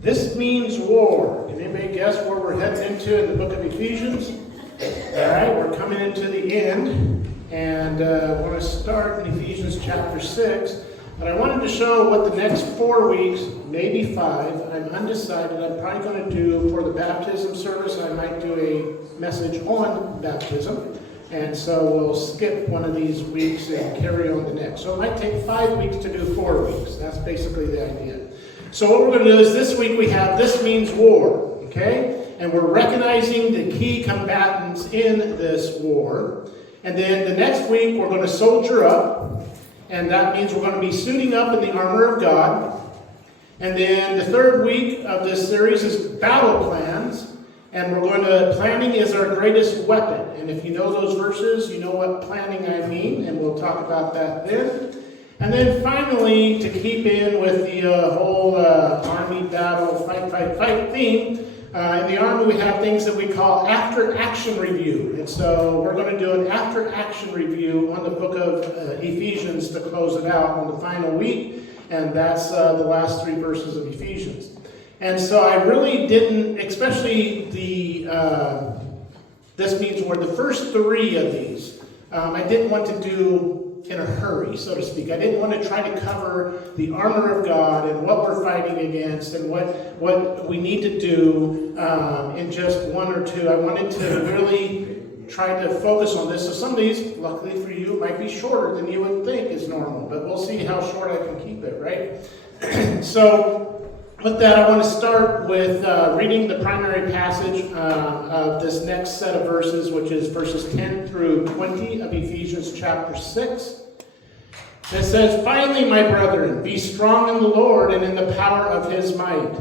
This means war. Can anybody guess where we're heading into in the book of Ephesians? All right, we're coming into the end, and I want to start in Ephesians chapter 6. But I wanted to show what the next 4 weeks, maybe 5, I'm undecided. I'm probably going to do for the baptism service. I might do a message on baptism. And so we'll skip one of these weeks and carry on the next. So it might take 5 weeks to do 4 weeks. That's basically the idea. So what we're going to do is this week we have This Means War, okay? And we're recognizing the key combatants in this war. And then the next week we're going to soldier up. And that means we're going to be suiting up in the armor of God. And then the third week of this series is battle plans. And we're going to, planning is our greatest weapon. And if you know those verses, you know what planning I mean. And we'll talk about that then. And then finally, to keep in with the whole army battle, fight theme, in the army we have things that we call after-action review. And so we're going to do an after-action review on the book of Ephesians to close it out on the final week. And that's the last 3 verses of Ephesians. And so I really didn't, especially this means we're the first 3 of these. I didn't want to do in a hurry, so to speak. I didn't want to try to cover the armor of God and what we're fighting against and what we need to do in just 1 or 2. I wanted to really try to focus on this. So some of these, luckily for you, might be shorter than you would think is normal, but we'll see how short I can keep it, right? So with that, I want to start with reading the primary passage of this next set of verses, which is verses 10 through 20 of Ephesians chapter 6. It says, "Finally, my brethren, be strong in the Lord and in the power of his might.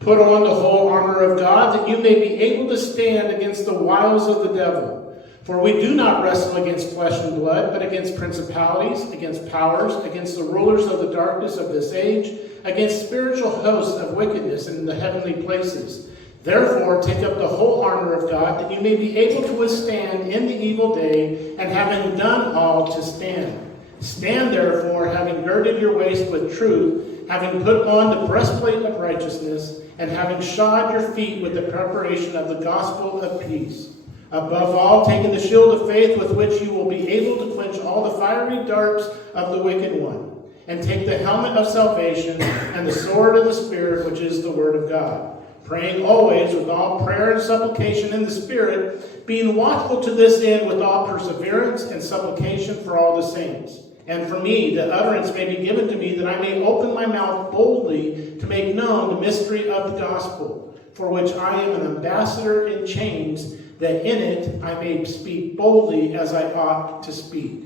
Put on the whole armor of God, that you may be able to stand against the wiles of the devil. For we do not wrestle against flesh and blood, but against principalities, against powers, against the rulers of the darkness of this age, against spiritual hosts of wickedness in the heavenly places. Therefore, take up the whole armor of God, that you may be able to withstand in the evil day, and having done all, to stand. Stand therefore, having girded your waist with truth, having put on the breastplate of righteousness, and having shod your feet with the preparation of the gospel of peace. Above all, taking the shield of faith, with which you will be able to quench all the fiery darts of the wicked one. And take the helmet of salvation and the sword of the Spirit, which is the word of God. Praying always with all prayer and supplication in the Spirit, being watchful to this end with all perseverance and supplication for all the saints. And for me, that utterance may be given to me, that I may open my mouth boldly to make known the mystery of the gospel, for which I am an ambassador in chains, that in it I may speak boldly as I ought to speak."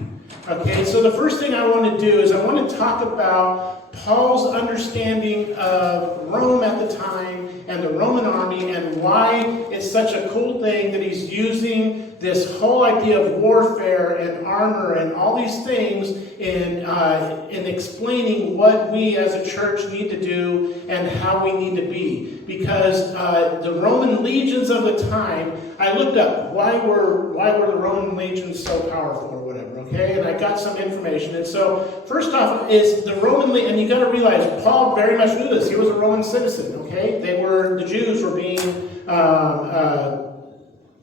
Okay, so the first thing I want to do is I want to talk about Paul's understanding of Rome at the time and the Roman army, and why it's such a cool thing that he's using this whole idea of warfare and armor and all these things in explaining what we as a church need to do and how we need to be. Because the Roman legions of the time, I looked up why were the Roman legions so powerful or whatever, okay? And I got some information. And so first off is the Roman legion, and you got to realize Paul very much knew this. He was a Roman citizen, okay? The Jews were being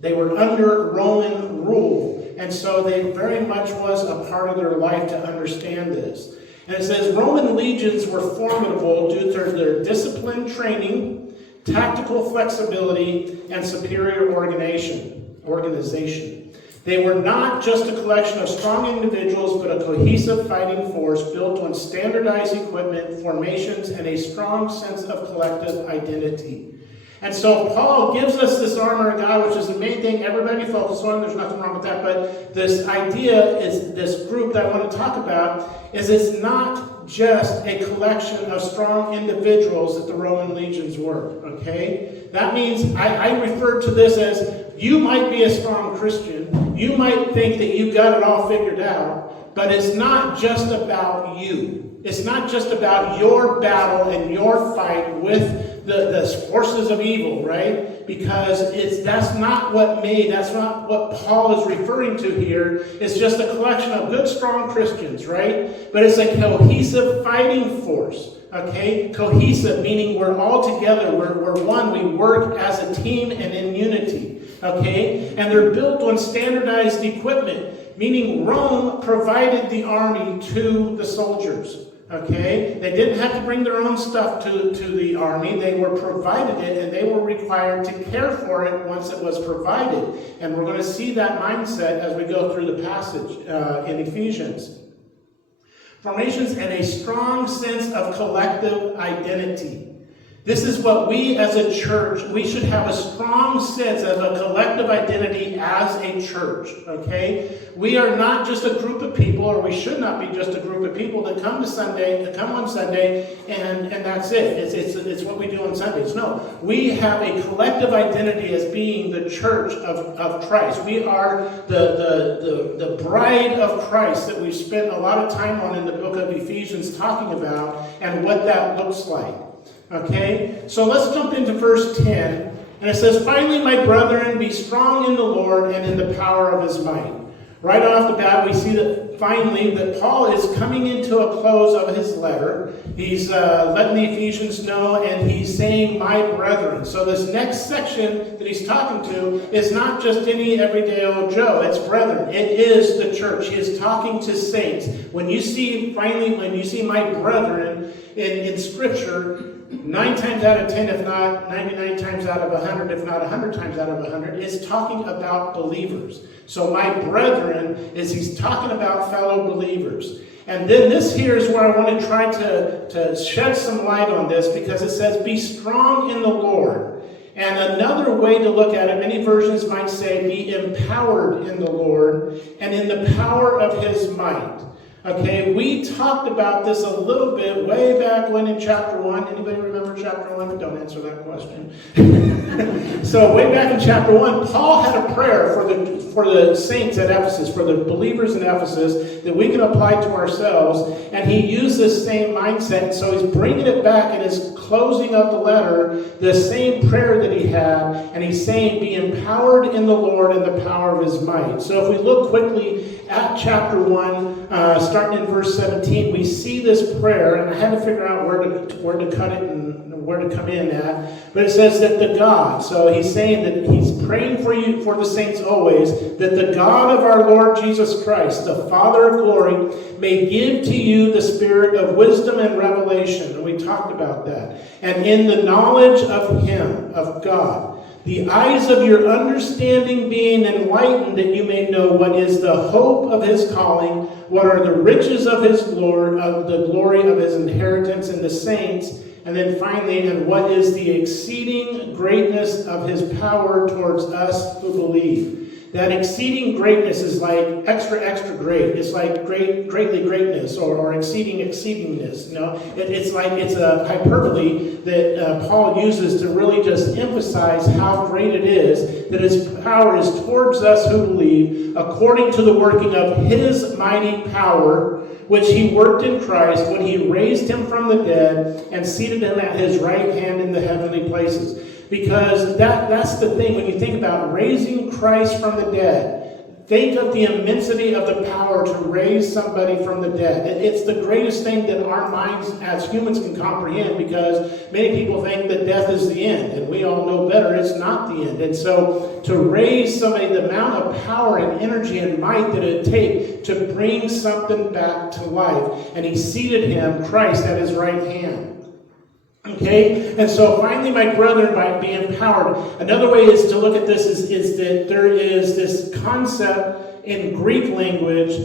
they were under Roman rule, and so they very much was a part of their life to understand this. And it says Roman legions were formidable due to their disciplined training, tactical flexibility, and superior organization. They were not just a collection of strong individuals, but a cohesive fighting force built on standardized equipment, formations, and a strong sense of collective identity. And so Paul gives us this armor of God, which is the main thing everybody focuses on. There's nothing wrong with that. But this idea is this group that I want to talk about is it's not just a collection of strong individuals that the Roman legions were. Okay? That means I refer to this as you might be a strong Christian. You might think that you've got it all figured out. But it's not just about you. It's not just about your battle and your fight with the forces of evil, right? Because that's not what Paul is referring to here. It's just a collection of good, strong Christians, right? But it's a cohesive fighting force. Okay? Cohesive, meaning we're all together, we're one, we work as a team and in unity. Okay? And they're built on standardized equipment, meaning Rome provided the army to the soldiers. Okay? They didn't have to bring their own stuff to the army. They were provided it, and they were required to care for it once it was provided. And we're going to see that mindset as we go through the passage in Ephesians. Formations and a strong sense of collective identity. This is what we as a church, we should have a strong sense of a collective identity as a church, okay? We are not just a group of people, or we should not be just a group of people that come on Sunday, and that's it. It's what we do on Sundays. No, we have a collective identity as being the church of Christ. We are the bride of Christ that we've spent a lot of time on in the book of Ephesians talking about, and what that looks like. Okay, so let's jump into verse 10, and it says, "Finally, my brethren, be strong in the Lord and in the power of his might." Right off the bat, we see that finally that Paul is coming into a close of his letter. He's letting the Ephesians know, and he's saying, "My brethren." So this next section that he's talking to is not just any everyday old Joe. It's brethren. It is the church. He is talking to saints. When you see my brethren in Scripture, 9 times out of 10, if not 99 times out of 100, if not 100 times out of 100, is talking about believers. So my brethren he's talking about fellow believers. And then this here is where I want to try to shed some light on this, because it says, "Be strong in the Lord." And another way to look at it, many versions might say, "Be empowered in the Lord and in the power of his might." Okay, we talked about this a little bit way back when in chapter 1. Anybody remember chapter 1? Don't answer that question. So way back in chapter 1, Paul had a prayer for the saints at Ephesus, for the believers in Ephesus, that we can apply to ourselves. And he used this same mindset. So he's bringing it back in his closing of the letter, the same prayer that he had. And he's saying, "Be empowered in the Lord and the power of his might." So if we look quickly at chapter 1, starting in verse 17, we see this prayer, and I had to figure out where to cut it and where to come in at. But it says that the God, so he's saying that he's praying for you, for the saints always, that the God of our Lord Jesus Christ, the Father of glory, may give to you the spirit of wisdom and revelation. And we talked about that. And in the knowledge of him, of God, the eyes of your understanding being enlightened, that you may know what is the hope of his calling, what are the riches of his glory, of the glory of his inheritance in the saints, and then finally, and what is the exceeding greatness of his power towards us who believe. That exceeding greatness is like extra great. It's like greatly greatness, or exceeding exceedingness. You know, it's a hyperbole that Paul uses to really just emphasize how great it is that his power is towards us who believe, according to the working of his mighty power, which he worked in Christ when he raised him from the dead and seated him at his right hand in the heavenly places. Because that's the thing, when you think about raising Christ from the dead, think of the immensity of the power to raise somebody from the dead. It's the greatest thing that our minds as humans can comprehend, because many people think that death is the end, and we all know better, it's not the end. And so to raise somebody, the amount of power and energy and might that it takes to bring something back to life. And he seated him, Christ, at his right hand. Okay, and so finally, my brethren, by being empowered. Another way is to look at this is that there is this concept in Greek language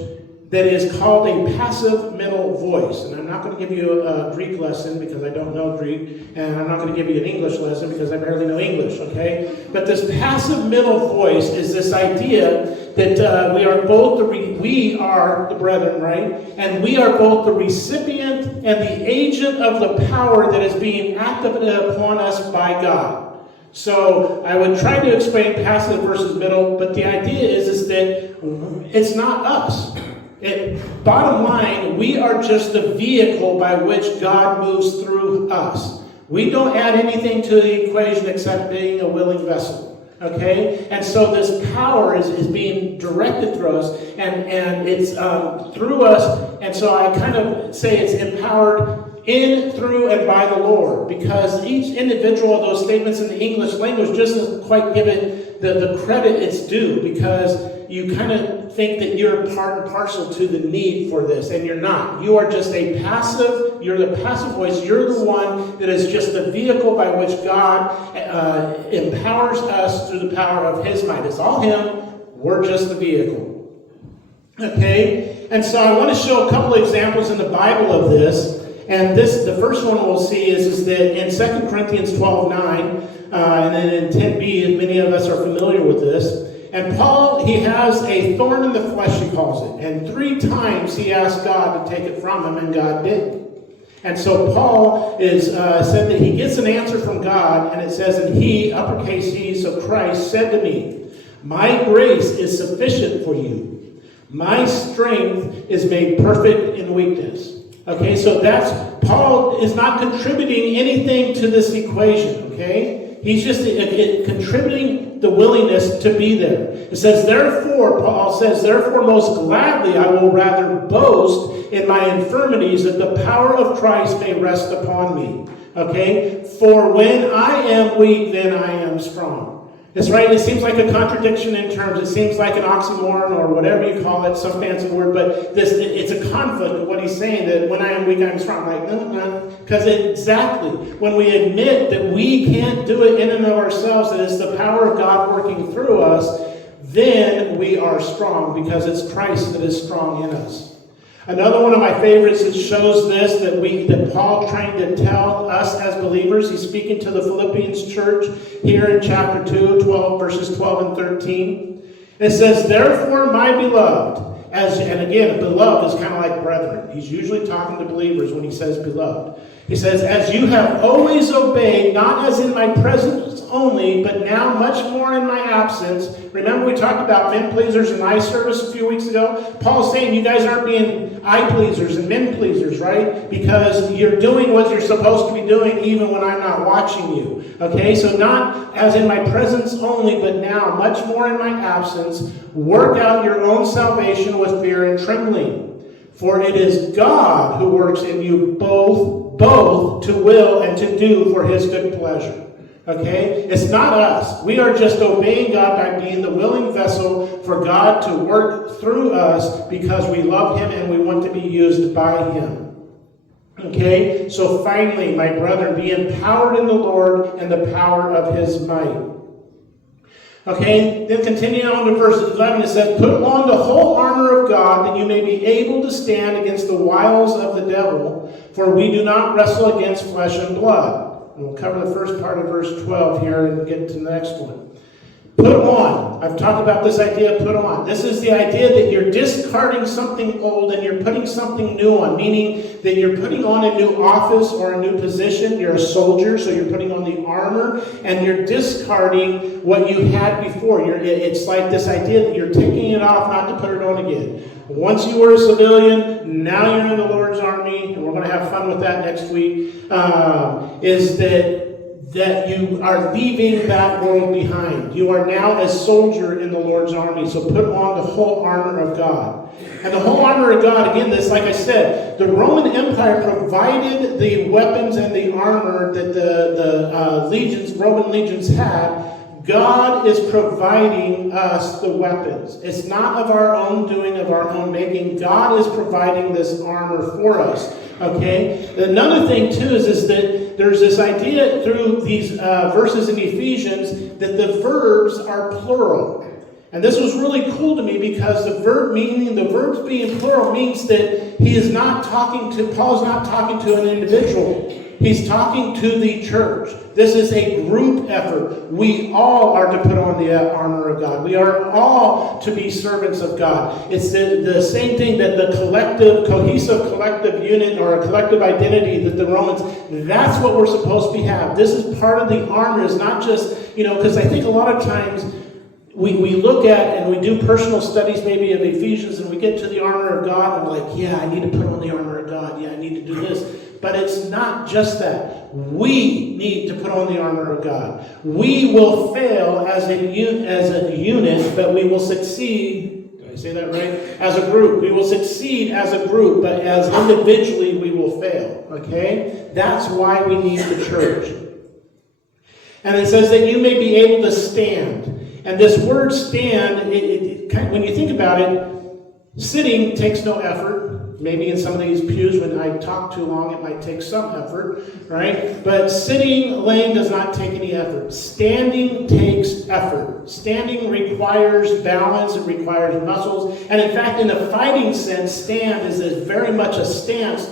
that is called a passive middle voice. And I'm not going to give you a Greek lesson because I don't know Greek, and I'm not going to give you an English lesson because I barely know English, okay? But this passive middle voice is this idea that we are the brethren, right? And we are both the recipient and the agent of the power that is being acted upon us by God. So I would try to explain passive versus middle, but the idea is that it's not us. Bottom line, we are just the vehicle by which God moves through us. We don't add anything to the equation except being a willing vessel. Okay? And so this power is being directed through us, and it's through us. And so I kind of say it's empowered in, through, and by the Lord, because each individual of those statements in the English language just doesn't quite give it the credit it's due, because you kind of think that you're part and parcel to the need for this, and you're not. You are just you're the passive voice. You're the one that is just the vehicle by which God empowers us through the power of His might. It's all Him. We're just the vehicle. Okay? And so I want to show a couple of examples in the Bible of this. And the first one we'll see is that in 2 Corinthians 12:9, and then in 10b, many of us are familiar with this. And Paul, he has a thorn in the flesh, he calls it. And 3 times he asked God to take it from him, and God did. And so Paul said that he gets an answer from God, and it says, and he, uppercase he, so Christ, said to me, my grace is sufficient for you. My strength is made perfect in weakness. Okay, so Paul is not contributing anything to this equation, okay? He's just contributing the willingness to be there. It says, Paul says, therefore most gladly I will rather boast in my infirmities, that the power of Christ may rest upon me. Okay? For when I am weak, then I am strong. That's right. It seems like a contradiction in terms. It seems like an oxymoron or whatever you call it, some fancy word, but it's a conflict of what he's saying, that when I am weak, I am strong. Like, no. Because exactly, when we admit that we can't do it in and of ourselves, that it's the power of God working through us, then we are strong, because it's Christ that is strong in us. Another one of my favorites that shows this, that Paul trying to tell us as believers, he's speaking to the Philippians church here in chapter 2, verses 12 and 13. It says, therefore, my beloved, and again, beloved is kind of like brethren. He's usually talking to believers when he says beloved. He says, as you have always obeyed, not as in my presence only, but now much more in my absence. Remember we talked about men pleasers and eye service a few weeks ago? Paul's saying you guys aren't being eye pleasers and men pleasers, right? Because you're doing what you're supposed to be doing even when I'm not watching you. Okay, so not as in my presence only, but now much more in my absence. Work out your own salvation with fear and trembling. For it is God who works in you both to will and to do for His good pleasure. Okay? It's not us. We are just obeying God by being the willing vessel for God to work through us, because we love Him and we want to be used by Him. Okay? So finally, my brethren, be empowered in the Lord and the power of His might. Okay, then continuing on to verse 11, it says, put on the whole armor of God, that you may be able to stand against the wiles of the devil, for we do not wrestle against flesh and blood. And we'll cover the first part of verse 12 here and get to the next one. Put on. I've talked about this idea of put on. This is the idea that you're discarding something old and you're putting something new on, meaning that you're putting on a new office or a new position. You're a soldier, so you're putting on the armor, and you're discarding what you had before. It's like this idea that you're taking it off, not to put it on again. Once you were a civilian, now you're in the Lord's army, and we're going to have fun with that next week, is that you are leaving that world behind. You are now a soldier in the Lord's army, so put on the whole armor of God. And the whole armor of God, again, this, like I said, the Roman Empire provided the weapons and the armor that the Roman legions had. God is providing us the weapons. It's not of our own doing, of our own making. God is providing this armor for us. Okay? Another thing, too, is that there's this idea through these verses in Ephesians that the verbs are plural. And this was really cool to me, because the verbs being plural means that Paul's not talking to an individual. He's talking to the church. This is a group effort. We all are to put on the armor of God. We are all to be servants of God. It's the same thing that the cohesive collective unit or a collective identity that the Romans, that's what we're supposed to have. This is part of the armor. It's not just, because I think a lot of times we look at and we do personal studies maybe of Ephesians, and we get to the armor of God and we're like, yeah, I need to put on the armor of God. Yeah, I need to do this. But it's not just that. We need to put on the armor of God. We will fail as a unit, but we will succeed say that right? As a group. We will succeed as a group, but as individually we will fail. Okay? That's why we need the church. And it says that you may be able to stand. And this word stand, when you think about it, sitting takes no effort. Maybe in some of these pews, when I talk too long, it might take some effort, right? But sitting, laying does not take any effort. Standing takes effort. Standing requires balance. It requires muscles. And in fact, in the fighting sense, stand is very much a stance.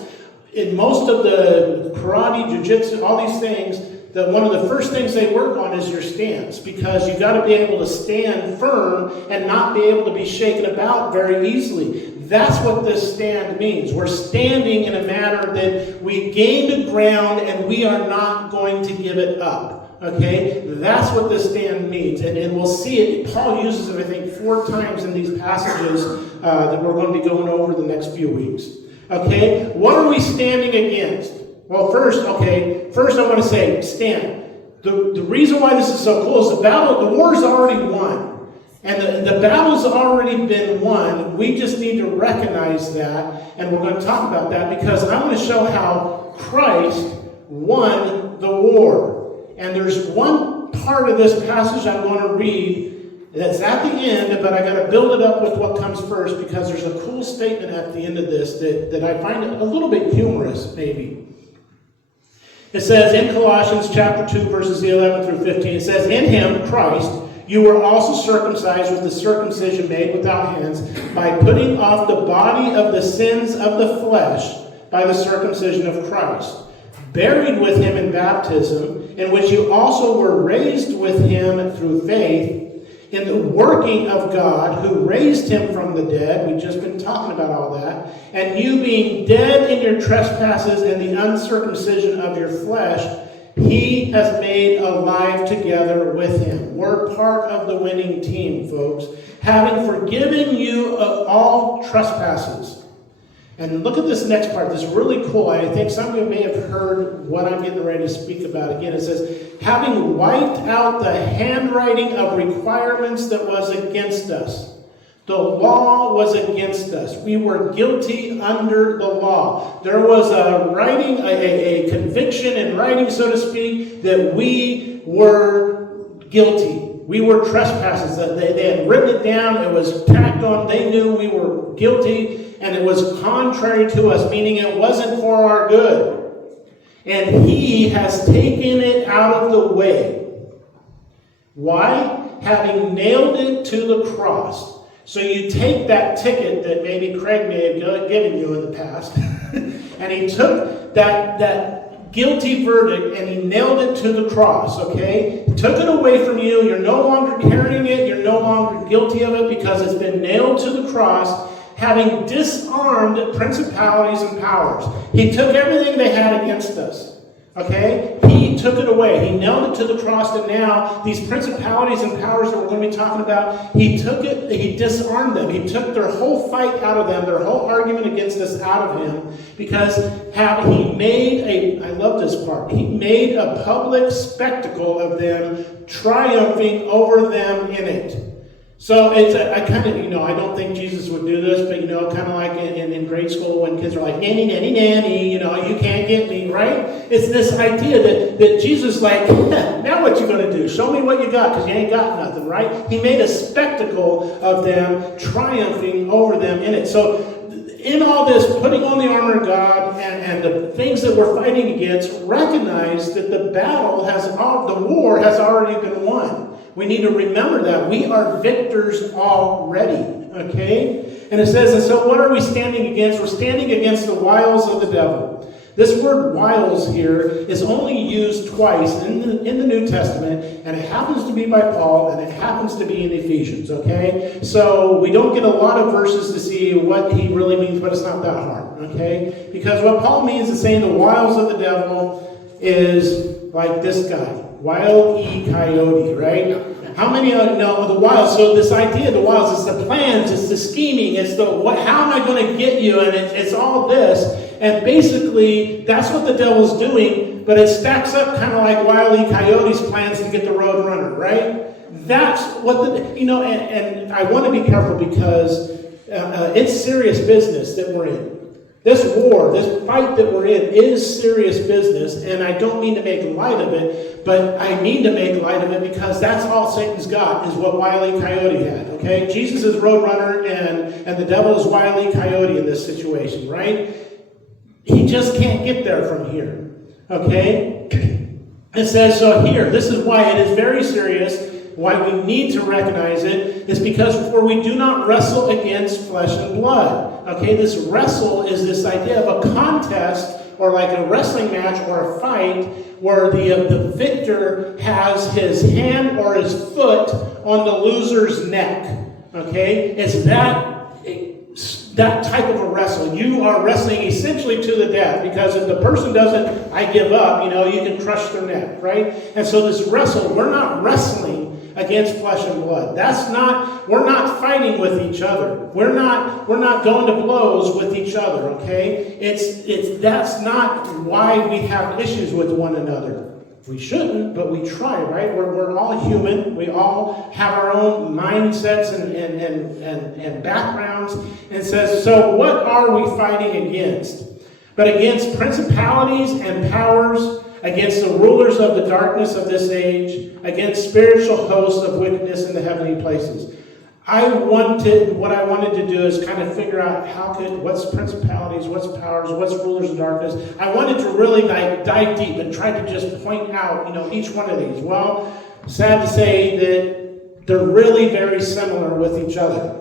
In most of the karate, jiu-jitsu, all these things, one of the first things they work on is your stance, because you got to be able to stand firm and not be able to be shaken about very easily. That's what this stand means. We're standing in a manner that we gain the ground and we are not going to give it up. Okay? That's what this stand means. And we'll see it. Paul uses it, I think, 4 times in these passages that we're going to be going over the next few weeks. Okay? What are we standing against? Well, first I want to say, stand. The reason why this is so cool is the war's already won. And the battle's already been won. We just need to recognize that, and we're going to talk about that, because I want to show how Christ won the war. And there's one part of this passage I want to read that's at the end, but I got to build it up with what comes first, because there's a cool statement at the end of this that I find a little bit humorous, maybe. It says in Colossians chapter 2, verses 11 through 15, it says, "In him, Christ, you were also circumcised with the circumcision made without hands, by putting off the body of the sins of the flesh by the circumcision of Christ, buried with him in baptism, in which you also were raised with him through faith, in the working of God who raised him from the dead." We've just been talking about all that. "And you being dead in your trespasses and the uncircumcision of your flesh, he has made alive together with him." We're part of the winning team, folks. "Having forgiven you of all trespasses." And look at this next part. This is really cool. I think some of you may have heard what I'm getting ready to speak about again. It says, "Having wiped out the handwriting of requirements that was against us." The law was against us. We were guilty under the law. There was a writing, a conviction in writing, so to speak, that we were guilty. We were trespassers. They had written it down. It was tacked on. They knew we were guilty, and it was contrary to us, meaning it wasn't for our good. And he has taken it out of the way. Why? Having nailed it to the cross. So you take that ticket that maybe Craig may have given you in the past, and he took that guilty verdict and he nailed it to the cross, okay? He took it away from you. You're no longer carrying it. You're no longer guilty of it, because it's been nailed to the cross, having disarmed principalities and powers. He took everything they had against us. Okay? He took it away. He nailed it to the cross, and now these principalities and powers that we're going to be talking about, he took it, he disarmed them. He took their whole fight out of them, their whole argument against us out of him, because he made I love this part, he made a public spectacle of them, triumphing over them in it. So I kind of, I don't think Jesus would do this, but, kind of like in grade school when kids are like, nanny, nanny, nanny, you can't get me, right? It's this idea that Jesus like, now what you going to do? Show me what you got, because you ain't got nothing, right? He made a spectacle of them, triumphing over them in it. So in all this, putting on the armor of God and the things that we're fighting against, recognize that the war has already been won. We need to remember that. We are victors already, okay? And it says, and so what are we standing against? We're standing against the wiles of the devil. This word wiles here is only used twice in the New Testament, and it happens to be by Paul, and it happens to be in Ephesians, okay? So we don't get a lot of verses to see what he really means, but it's not that hard, okay? Because what Paul means is saying the wiles of the devil is like this guy. Wile E. Coyote, right? How many know the wiles? So this idea of the wiles is the plans, it's the scheming, it's how am I going to get you? And it's all this. And basically, that's what the devil's doing, but it stacks up kind of like Wile E. Coyote's plans to get the road runner, right? That's what and I want to be careful because it's serious business that we're in. This war, this fight that we're in is serious business, and I don't mean to make light of it, but I need to make light of it because that's all Satan's got, is what Wile E. Coyote had, okay? Jesus is Roadrunner, and the devil is Wile E. Coyote in this situation, right? He just can't get there from here, okay? It says, so here, this is why it is very serious, why we need to recognize it, is because for we do not wrestle against flesh and blood. Okay, this wrestle is this idea of a contest or like a wrestling match or a fight where the victor has his hand or his foot on the loser's neck. Okay, it's that type of a wrestle. You are wrestling essentially to the death because if the person doesn't, I give up, you can crush their neck, right? And so this wrestle, we're not wrestling against flesh and blood. We're not fighting with each other. We're not going to blows with each other, okay? That's not why we have issues with one another. We shouldn't, but we try, right? We're all human. We all have our own mindsets and backgrounds. And it says, so what are we fighting against? But against principalities and powers, against the rulers of the darkness of this age, against spiritual hosts of wickedness in the heavenly places. What I wanted to do is kind of figure out what's principalities, what's powers, what's rulers of darkness. I wanted to really dive deep and try to just point out, each one of these. Well, sad to say that they're really very similar with each other.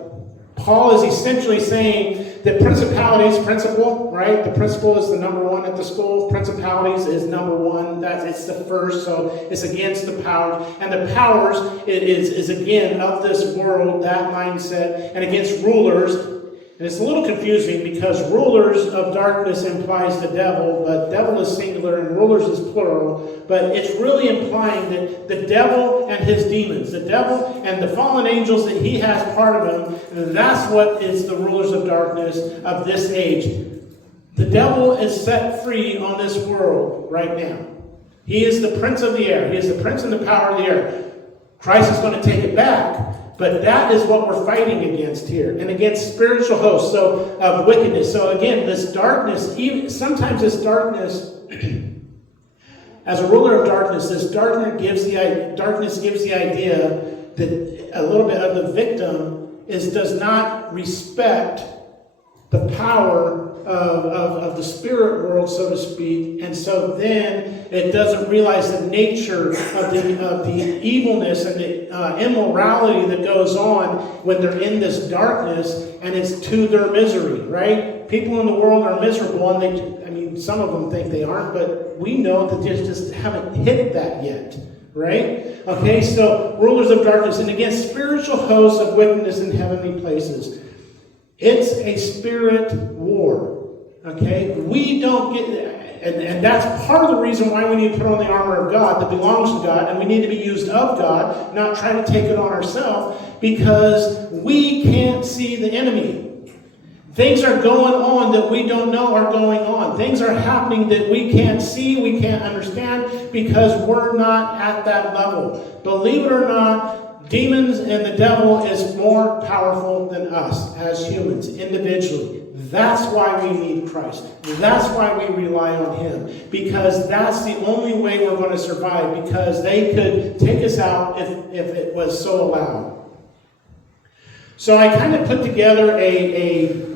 Paul is essentially saying that principalities, principle, right? The principle is the number one at the school. Principalities is number one. It's the first, so it's against the powers. And the powers is again of this world, that mindset, and against rulers. And it's a little confusing because rulers of darkness implies the devil, but devil is singular and rulers is plural. But it's really implying that the devil and his demons, the devil and the fallen angels that he has part of him, that's what is the rulers of darkness of this age. The devil is set free on this world right now. He is the prince of the air. He is the prince and the power of the air. Christ is going to take it back. But that is what we're fighting against here, and against spiritual hosts, of wickedness. So again, this darkness, sometimes this darkness, as a ruler of darkness, this darkness gives the idea that a little bit of the victim does not respect the power of the spirit world, so to speak, and so then it doesn't realize the nature of the evilness and the immorality that goes on when they're in this darkness, and it's to their misery, right? People in the world are miserable, and some of them think they aren't, but we know that they just haven't hit that yet, right? Okay, so rulers of darkness, and against spiritual hosts of wickedness in heavenly places. It's a spirit war, okay? We don't get, and that's part of the reason why we need to put on the armor of God that belongs to God, and we need to be used of God, not try to take it on ourselves, because we can't see the enemy. Things are going on that we don't know are going on. Things are happening that we can't see, we can't understand, because we're not at that level. Believe it or not, demons and the devil is more powerful than us as humans, individually. That's why we need Christ. That's why we rely on Him. Because that's the only way we're going to survive. Because they could take us out if it was so allowed. So I kind of put together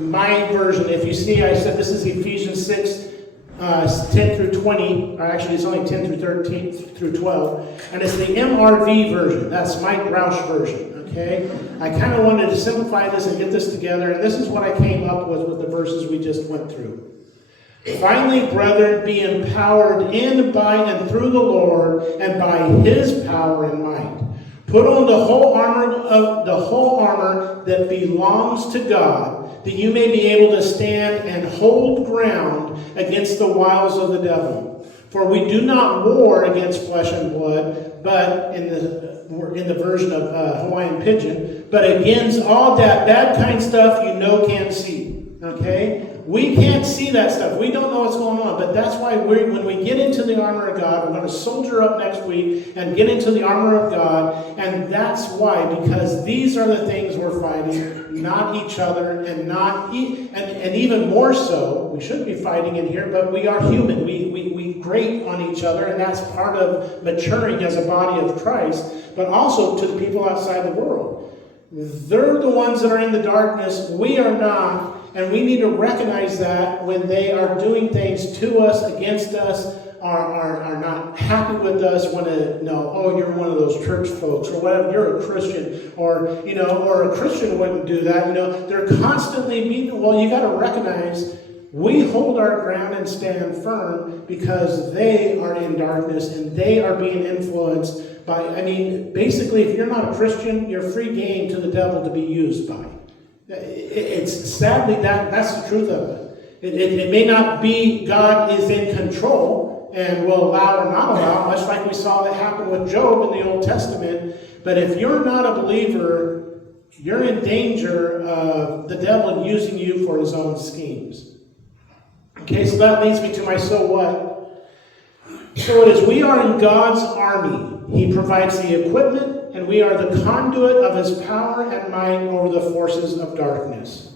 my version. If you see, I said this is Ephesians 6, 10 through 20, or actually it's only 10 through 13 through 12, and it's the MRV version. That's Mike Roush version, okay? I kind of wanted to simplify this and get this together, and this is what I came up with the verses we just went through. Finally, brethren, be empowered in, by, and through the Lord, and by His power and might. Put on the whole armor that belongs to God, that you may be able to stand and hold ground against the wiles of the devil. For we do not war against flesh and blood, but in the version of Hawaiian Pidgin, but against all that bad kind stuff you know can't see. Okay? we can't see that stuff. We don't know what's going on. But that's why when we get into the armor of God, we're going to soldier up next week and get into the armor of God. And that's why, because these are the things we're fighting, not each other, and and even more so, we shouldn't be fighting in here, but we are human. We grate on each other, and that's part of maturing as a body of Christ, but also to the people outside the world. They're the ones that are in the darkness. We are not. And we need to recognize that when they are doing things to us, against us, are not happy with us, want to know, oh, you're one of those church folks, or whatever, you're a Christian, or a Christian wouldn't do that. They're constantly being, well, you got to recognize we hold our ground and stand firm because they are in darkness and they are being influenced by, basically, if you're not a Christian, you're free game to the devil to be used by. It's sadly that's the truth of it. It may not be God is in control and will allow or not allow, much like we saw that happen with Job in the Old Testament. But if you're not a believer, you're in danger of the devil using you for his own schemes. Okay, so that leads me to my so what. So it is, we are in God's army. He provides the equipment, and we are the conduit of his power and might over the forces of darkness.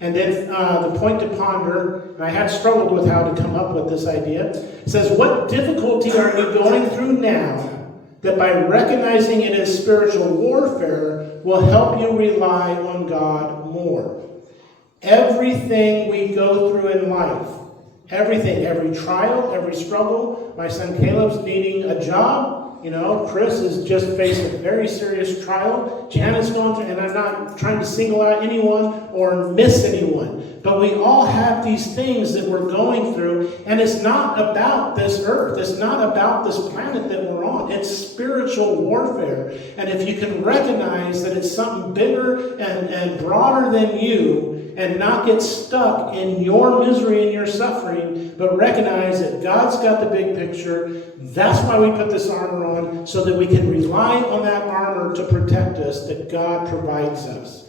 And then the point to ponder, and I had struggled with how to come up with this idea, it says, what difficulty are you going through now that by recognizing it as spiritual warfare will help you rely on God more? Everything we go through in life, everything, every trial, every struggle. My son Caleb's needing a job. Chris has just faced a very serious trial. Janet's going through, and I'm not trying to single out anyone or miss anyone. But we all have these things that we're going through, and it's not about this earth. It's not about this planet that we're on. It's spiritual warfare. And if you can recognize that it's something bigger and broader than you, and not get stuck in your misery and your suffering, but recognize that God's got the big picture. That's why we put this armor on, so that we can rely on that armor to protect us, that God provides us.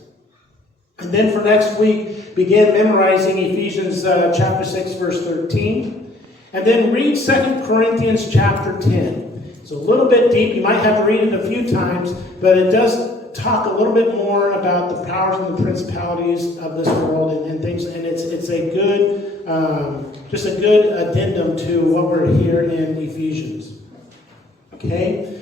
And then for next week, begin memorizing Ephesians chapter 6, verse 13. And then read 2 Corinthians chapter 10. It's a little bit deep. You might have to read it a few times, but it does talk a little bit more about the powers and the principalities of this world and things, and it's a good, just a good addendum to what we're here in Ephesians. Okay?